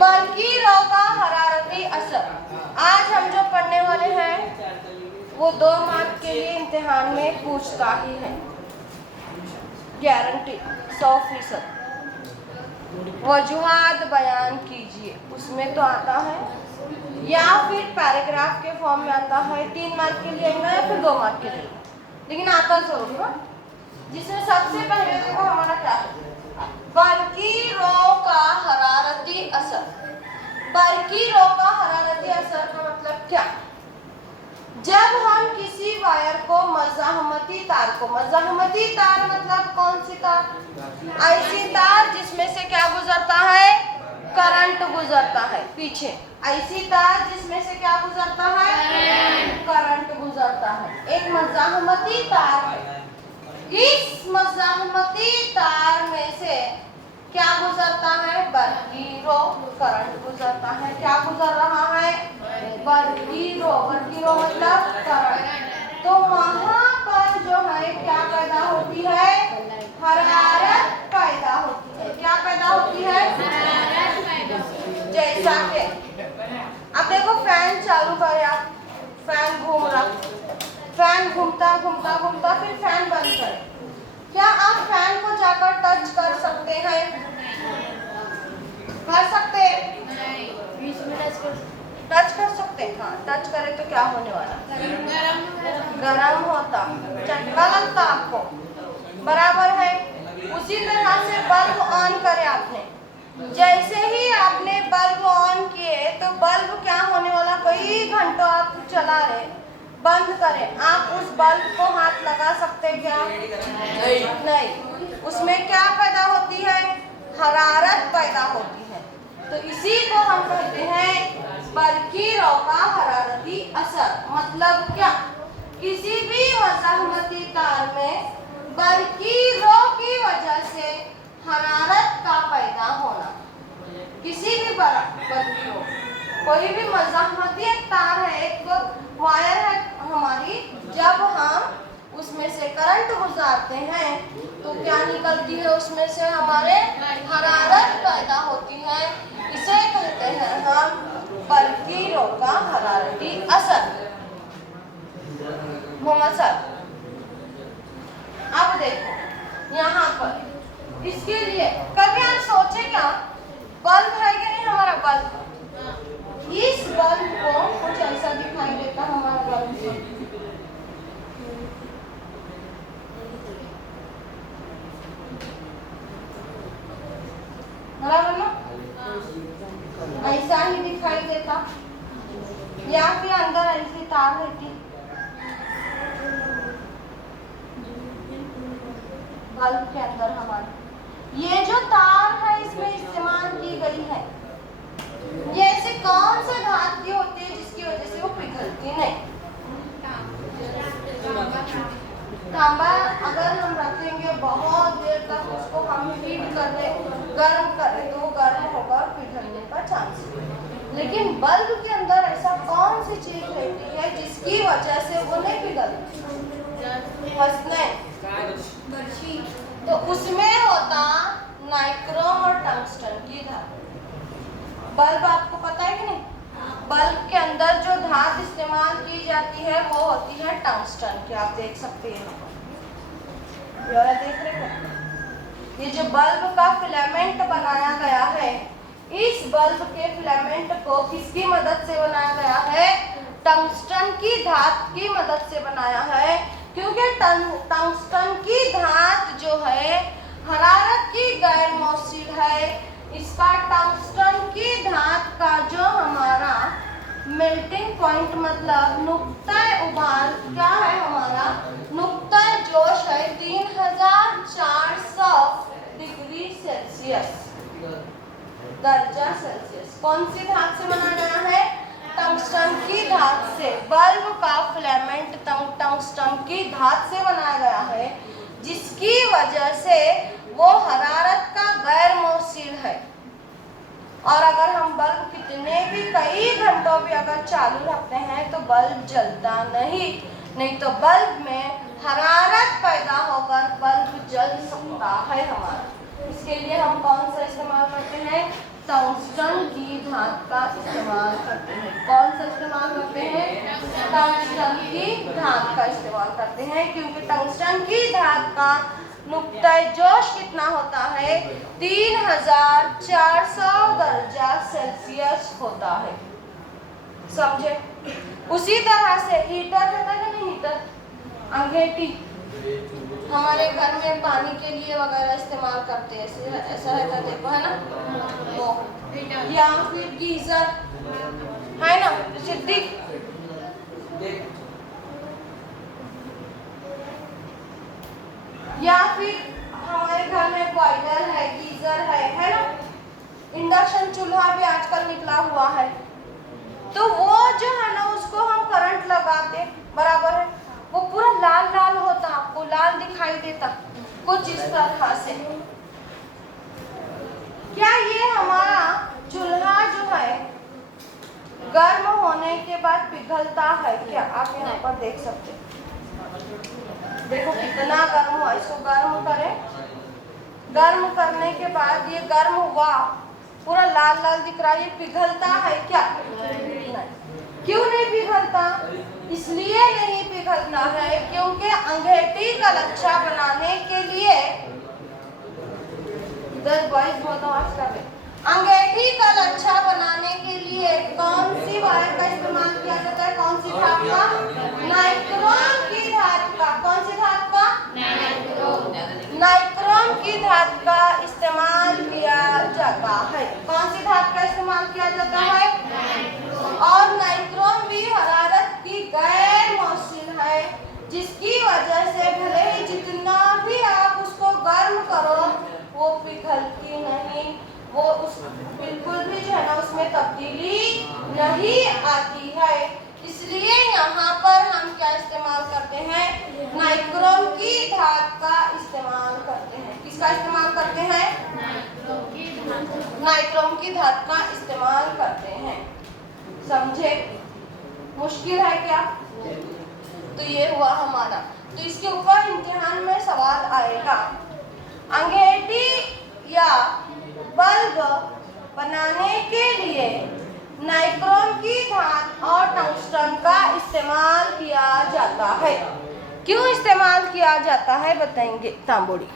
बरकीरों का हरारती असर। आज हम जो पढ़ने वाले हैं वो 2 मार्क के लिए इम्तिहान में पूछता ही है, गारंटी 100%। वजूहात बयान कीजिए, उसमें तो आता है या फिर पैराग्राफ के फॉर्म में आता है। 3 मार्क के लिए आएगा या फिर 2 मार्क के लिए, लेकिन आता जरूर है। जिसमें सबसे पहले देखो हमारा क्या है, बरकीरों का हरारती असर। बरकीरों का हरारती असर का मतलब क्या? जब हम किसी वायर को मज़ाहमती तार को, मज़ाहमती तार मतलब कौन सी तार? ऐसी तार जिसमें से क्या गुजरता है? करंट गुजरता है। पीछे ऐसी तार जिसमें से क्या गुजरता है? करंट गुजरता है। एक मज़ाहमती तार है। इस मज़ाहमती तार में से क्या गुजरता है? बरकीरों, करंट गुजरता है। क्या गुजर रहा है? बरकीरों। बरकीरों मतलब करंट। तो वहां पर जो है क्या पैदा होती है? हरारत पैदा होती है। क्या पैदा होती है? हरारत पैदा होती है। जैसा कि अब देखो फैन चालू करे आप, फैन घूम रहा, फैन घूमता घूमता घूमता फिर फैन बंद करे। क्या आप फैन को जाकर टच कर सकते हैं? कर सकते? टच कर सकते हैं। हाँ, टच करें तो क्या होने वाला? गरम होता, चटका लगता आपको, बराबर है। उसी तरह से बल्ब ऑन करे आपने, जैसे ही आपने बल्ब ऑन किए तो बल्ब क्या होने वाला? कई घंटों आप चला रहे, बंद करें, आप उस बल्ब को हाथ लगा सकते क्या? नहीं। उसमें क्या पैदा होती है? हरारत पैदा होती है। तो इसी को हम कहते हैं बरकीरों का हरारती असर। मतलब क्या? किसी भी मज़ाहमती तार में बरकीरों की वजह से हरारत का पैदा होना। किसी भी बरकीरों, कोई भी मज़ाहमती तार है, एक वायर है हमारी, जब हम उसमें से करंट गुजारते हैं तो क्या निकलती है? उसमें से हमारे हरारत पैदा होती है। इसे कहते हैं हम बरकीरों का हरारती असर। मोहम्मद साहब, अब देखो यहाँ पर, इसके लिए कभी आप सोचे क्या, बल्ब है कि नहीं हमारा बल्ब? इस बल्ब को कुछ ऐसा दिखाई देता हमारा बल्ब, बराबर ना? ऐसा ही दिखाई देता, या फिर अंदर ऐसी तार रहती बल्ब के अंदर हमारे। ये जो तार है इसमें इस्तेमाल की गई है, ये ऐसे कौन से धातु की होती है जिसकी वजह से वो पिघलती नहीं? तांबा। अगर हम रखेंगे बहुत देर तक, उसको हम हीट कर दें, गर्म करें, तो वो गर्म होगा और पिघलने का चांस है। लेकिन बल्ब के अंदर ऐसा कौन सी चीज रहती है जिसकी वजह से वो नहीं पिघलती? तो उसमें होता नाइक्रोम और टंगस्टन की धातु। बल्ब आपको पता है कि नहीं? बल्ब के अंदर जो धातु इस्तेमाल की जाती है वो होती है टंगस्टन की। आप देख सकते हैं, देख रहे हैं, ये जो बल्ब का फिलामेंट बनाया गया है, इस बल्ब के फिलामेंट को किसकी मदद से बनाया गया है? टंगस्टन की धातु की मदद से बनाया है। क्योंकि टंगस्टन की धातु जो है हरारत की गैर मौसील है। इसका टंगस्टन की धातु का जो हमारा मेल्टिंग पॉइंट मतलब नुक्ता उबाल क्या है? हमारा नुक्ता जोश है 3400 डिग्री सेल्सियस, दर्जा सेल्सियस। कौन सी धातु से बनाया गया है? टंगस्टन की धातु से। बल्ब का फिलामेंट टंगस्टन की धातु से बनाया गया है, जिसकी वजह से वो हरारत का गैर मौसील है। और अगर हम बल्ब कितने भी कई घंटों भी अगर चालू रखते हैं तो बल्ब जलता नहीं तो बल्ब में हरारत पैदा होकर बल्ब जल सकता है हमारा। इसके लिए हम कौन सा इस्तेमाल करते हैं? टंगस्टन की धात का इस्तेमाल करते हैं। कौन सा इस्तेमाल करते हैं? टंगस्टन की धात का इस्तेमाल करते हैं, क्योंकि टंगस्टन की धात का नुक्ताए जोश कितना होता है? 3400 दर्जा सेल्सियस होता है। समझे? उसी तरह से हीटर रहता है ना, हीटर अंगेठी हमारे घर में पानी के लिए वगैरह इस्तेमाल करते हैं, ऐसा रहता है, देखो है ना वो, या फिर गीजर है ना सिद्दीक, या फिर हमारे घर में बॉयलर है, गीजर है ना, इंडक्शन चूल्हा भी आजकल निकला हुआ है। तो वो जो है ना उसको हम करंट लगाते बराबर है, वो पूरा लाल लाल होता, आपको लाल दिखाई देता कुछ इस तरह से। क्या ये हमारा चूल्हा जो है गर्म होने के बाद पिघलता है क्या? आप यहाँ पर देख सकते, देखो कितना गर्म हुआ। इसको गर्म करें, गर्म करने के बाद ये गर्म हुआ, पूरा लाल लाल दिख रहा है, ये पिघलता है क्या? नहीं। क्यों नहीं पिघलता? इसलिए नहीं पिघलता है क्योंकि अंगेठी का लच्छा बनाने के लिए, इधर बॉयज बहुत आवाज कर रहे, अंगेठी का लच्छा बनाने के लिए कौन सी वायर का इस्तेमाल किया जाता है? कौन सी धात का? नाइक्रोम की धात का। कौन सी धात का? नाइक्रोम की धात का इस्तेमाल किया जाता है। कौन सी धात का इस्तेमाल किया जाता है? और नाइक्रोम भी हरारत की गैर मौसिल है, जिसकी वजह से भले ही जितना भी आप उसको गर्म करो वो पिघलती नहीं, वो उस बिल्कुल भी जो है ना उसमें तब्दीली नहीं आती है। इसलिए यहाँ पर हम क्या इस्तेमाल करते हैं? नाइक्रोम की धात का इस्तेमाल करते हैं। किसका इस्तेमाल करते हैं? नाइक्रोम की धात का इस्तेमाल करते हैं। समझे? मुश्किल है क्या? तो ये हुआ हमारा। तो इसके ऊपर इम्तिहान में सवाल आएगा, अंगेठी या बल्ब बनाने के लिए नाइक्रोम की धात और टंगस्टन का इस्तेमाल किया जाता है। क्यों इस्तेमाल किया जाता है बताएंगे तांबोड़ी।